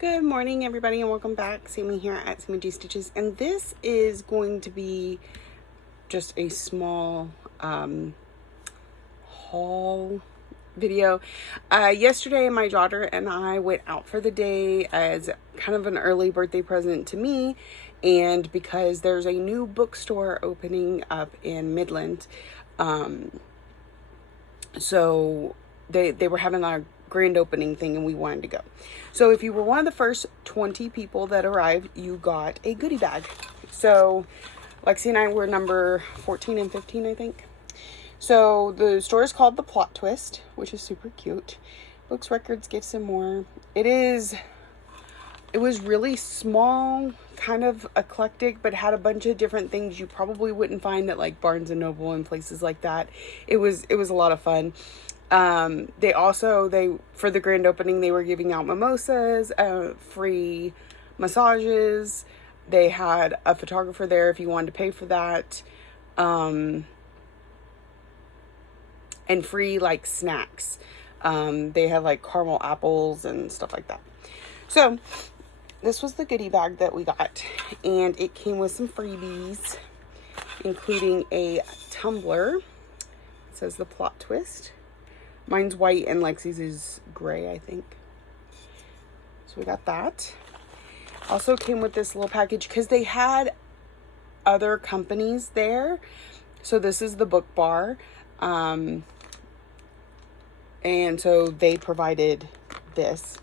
Good morning, everybody, and welcome back. Sammy here at Sammy G Stitches, and this is going to be just a small haul video. Yesterday, my daughter and I went out for the day as kind of an early birthday present to me, and because there's a new bookstore opening up in Midland, so they were having a grand opening thing and we wanted to go. So if you were one of the first 20 people that arrived, you got a goodie bag. So Lexi and I were number 14 and 15, I think. So the store is called The Plot Twist, which is super cute. Books, records, gifts, and more. It was really small, kind of eclectic, but had a bunch of different things you probably wouldn't find at like Barnes and Noble and places like that. It was a lot of fun. They for the grand opening, they were giving out mimosas, free massages. They had a photographer there if you wanted to pay for that. And free like snacks. They had like caramel apples and stuff like that. So this was the goodie bag that we got, and it came with some freebies, including a tumbler. It says The Plot Twist. Mine's white and Lexi's is gray, I think. So we got that. Also came with this little package because they had other companies there. So this is the book bar. And so they provided this.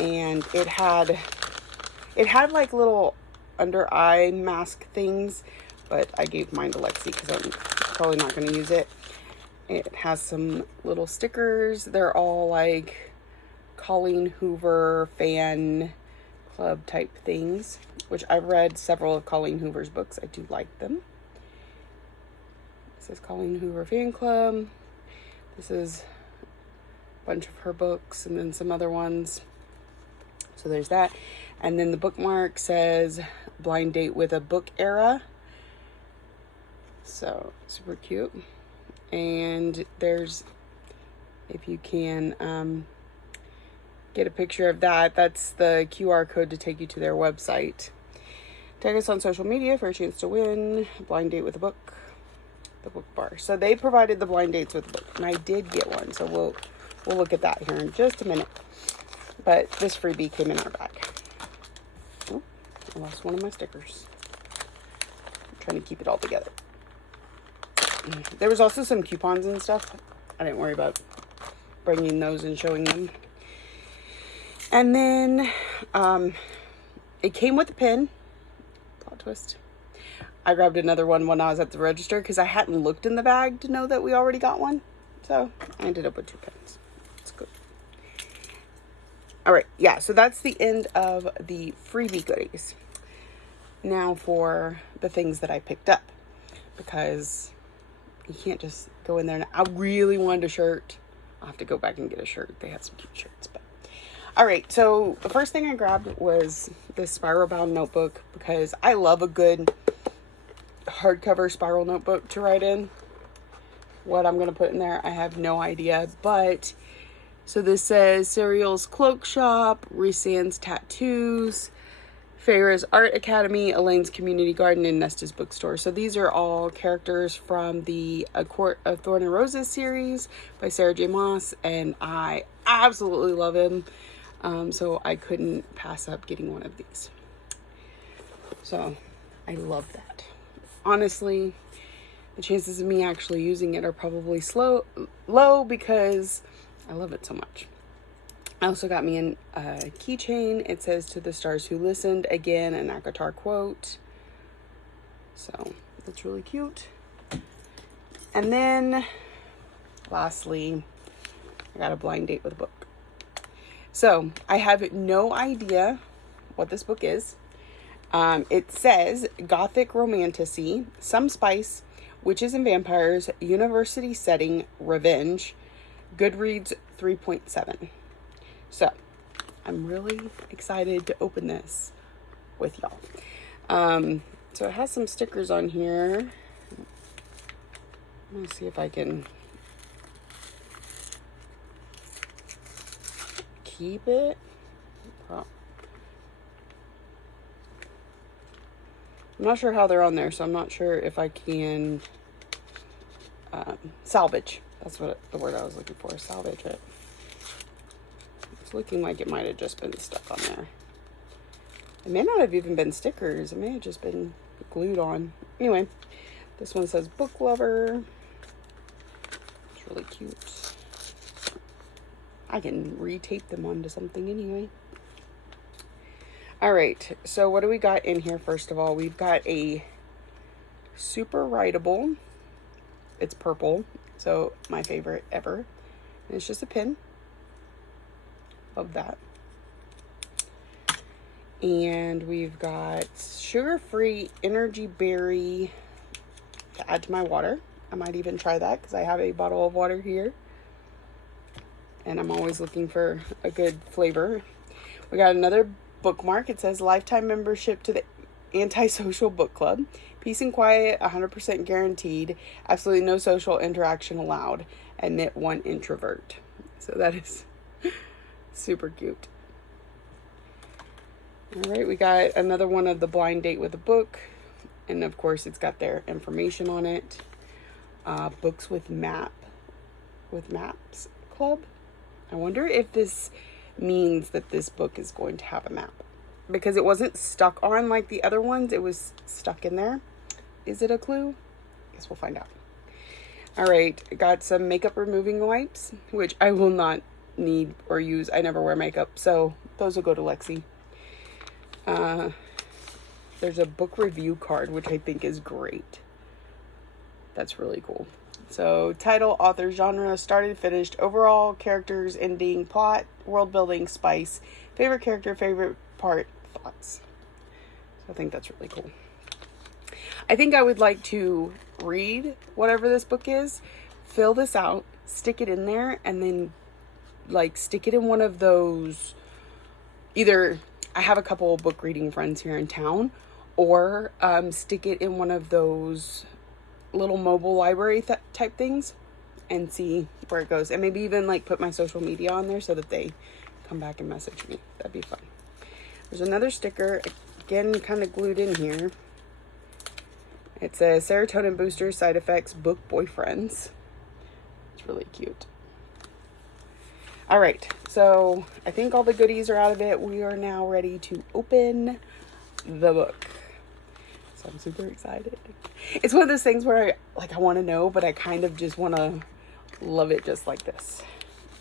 And it had like little under eye mask things, but I gave mine to Lexi because I'm probably not going to use it. It has some little stickers. They're all like Colleen Hoover fan club type things, which I've read several of Colleen Hoover's books. I do like them. This is Colleen Hoover fan club. This is a bunch of her books and then some other ones. So there's that. And then the bookmark says Blind Date with a Book Era. So super cute. And there's, if you can get a picture of that, that's the QR code to take you to their website. Tag us on social media for a chance to win Blind Date with a Book, the book bar. So they provided the blind dates with the book, and I did get one. So we'll look at that here in just a minute. But this freebie came in our bag. Oh, I lost one of my stickers. I'm trying to keep it all together. There was also some coupons and stuff. I didn't worry about bringing those and showing them. And then it came with a pin. Plot twist. I grabbed another one when I was at the register because I hadn't looked in the bag to know that we already got one. So I ended up with 2 pins. It's good. All right. Yeah. So that's the end of the freebie goodies. Now for the things that I picked up, because you can't just go in there. And I really wanted a shirt. I'll have to go back and get a shirt. They had some cute shirts. But all right. So the first thing I grabbed was this Spiralbound Notebook because I love a good hardcover spiral notebook to write in. What I'm going to put in there, I have no idea. But so this says Serial's Cloak Shop, Resand's Tattoos, Farrah's Art Academy, Elaine's Community Garden, and Nesta's Bookstore. So these are all characters from the A Court of Thorn and Roses series by Sarah J. Maas, and I absolutely love him. So I couldn't pass up getting one of these. So I love that. Honestly, the chances of me actually using it are probably low because I love it so much. I also got me a keychain. It says "To the Stars Who Listened." Again, an ACOTAR quote. So that's really cute. And then lastly, I got a blind date with a book. So I have no idea what this book is. It says Gothic Romantasy, Some Spice, Witches and Vampires, University Setting, Revenge, Goodreads 3.7. So I'm really excited to open this with y'all. So it has some stickers on here. Let me see if I can keep it. Well, I'm not sure how they're on there, so I'm not sure if I can salvage. That's what the word I was looking for, salvage it. It's looking like it might have just been stuck on there. It may not have even been stickers. It may have just been glued on. Anyway, this one says book lover. It's really cute. I can retape them onto something anyway. All right, so what do we got in here? First of all, we've got a super writable. It's purple, so my favorite ever. And it's just a pin. Love that. And we've got sugar-free energy berry to add to my water. I might even try that because I have a bottle of water here. And I'm always looking for a good flavor. We got another bookmark. It says lifetime membership to the Antisocial Book Club. Peace and quiet, 100% guaranteed. Absolutely no social interaction allowed. Admit one introvert. So that is super cute. All right, we got another one of the blind date with a book. And of course, it's got their information on it. Books with Maps Club. I wonder if this means that this book is going to have a map. Because it wasn't stuck on like the other ones. It was stuck in there. Is it a clue? Guess we'll find out. All right, got some makeup removing wipes, which I will not need or use. I never wear makeup, so those will go to Lexi. There's a book review card, which I think is great. That's really cool. So title, author, genre, started, finished, overall, characters, ending, plot, world building, spice, favorite character, favorite part, thoughts. So I think that's really cool. I think I would like to read whatever this book is, fill this out, stick it in there, and then like stick it in one of those, either I have a couple of book reading friends here in town, or stick it in one of those little mobile library type things and see where it goes. And maybe even like put my social media on there so that they come back and message me. That'd be fun. There's another sticker, again, kind of glued in here. It says serotonin booster side effects, book boyfriends. It's really cute. All right, so I think all the goodies are out of it. We are now ready to open the book. So I'm super excited. It's one of those things where I want to know, but I kind of just want to love it just like this.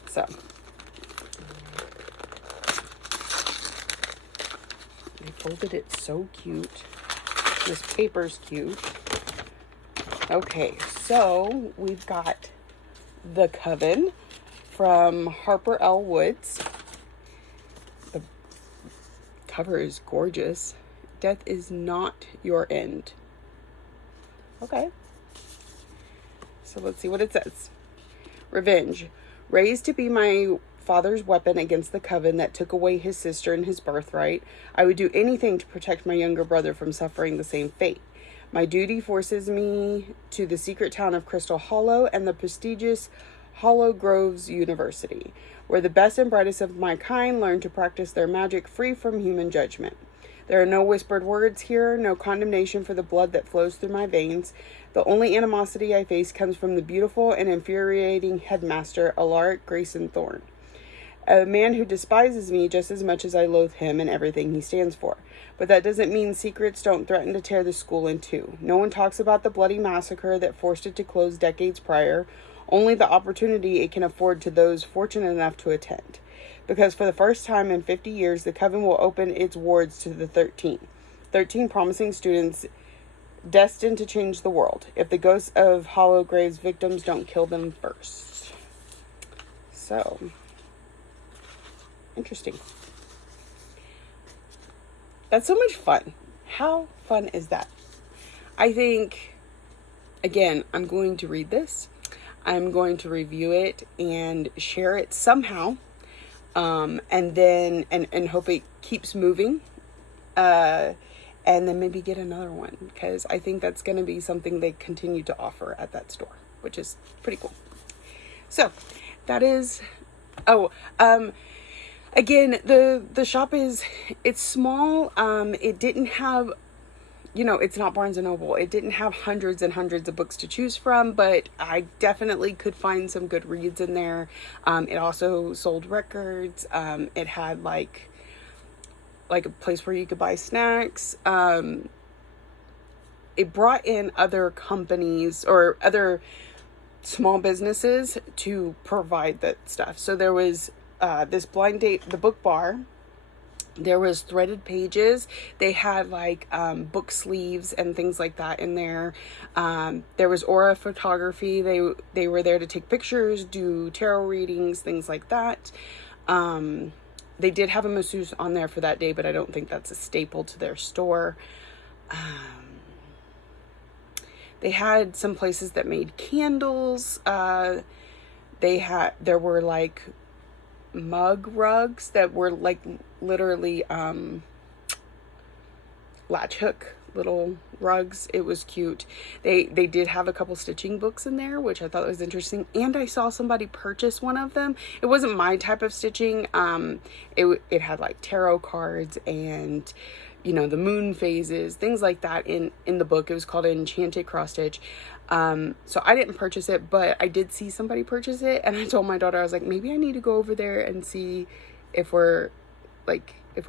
So they folded it so cute. This paper's cute. Okay, so we've got The Coven from Harper L. Woods. The cover is gorgeous. Death is not your end. Okay. So let's see what it says. Revenge. Raised to be my father's weapon against the coven that took away his sister and his birthright, I would do anything to protect my younger brother from suffering the same fate. My duty forces me to the secret town of Crystal Hollow and the prestigious Hollow Groves University, where the best and brightest of my kind learn to practice their magic free from human judgment. There are no whispered words here, no condemnation for the blood that flows through my veins. The only animosity I face comes from the beautiful and infuriating headmaster, Alaric Grayson Thorne, a man who despises me just as much as I loathe him and everything he stands for. But that doesn't mean secrets don't threaten to tear the school in two. No one talks about the bloody massacre that forced it to close decades prior, only the opportunity it can afford to those fortunate enough to attend. Because for the first time in 50 years, the Coven will open its wards to the 13. 13 promising students destined to change the world, if the ghosts of Hollow Graves victims don't kill them first. So, interesting. That's so much fun. How fun is that? I think, again, I'm going to read this. I'm going to review it and share it somehow. And then, and hope it keeps moving. And then maybe get another one, because I think that's going to be something they continue to offer at that store, which is pretty cool. So that is, Again, the shop it's small. It didn't have, it's not Barnes and Noble. It didn't have hundreds and hundreds of books to choose from, but I definitely could find some good reads in there. It also sold records. It had like a place where you could buy snacks. It brought in other companies or other small businesses to provide that stuff. So there was this blind date, the book bar. There was threaded pages. They had like book sleeves and things like that in there. There was aura photography. They were there to take pictures, do tarot readings, things like that. They did have a masseuse on there for that day, but I don't think that's a staple to their store. They had some places that made candles. There were like mug rugs that were like literally latch hook little rugs. It was cute. They did have a couple stitching books in there, which I thought was interesting, and I saw somebody purchase one of them. It wasn't my type of stitching. It had like tarot cards and the moon phases, things like that in the book. It was called Enchanted Cross Stitch. So I didn't purchase it, but I did see somebody purchase it, and I told my daughter, I was like, maybe I need to go over there and see if we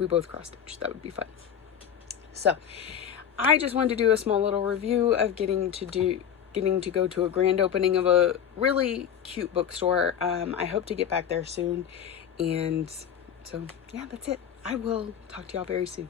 both cross stitch. That would be fun. So I just wanted to do a small little review of getting to go to a grand opening of a really cute bookstore. I hope to get back there soon. And so, yeah, that's it. I will talk to y'all very soon.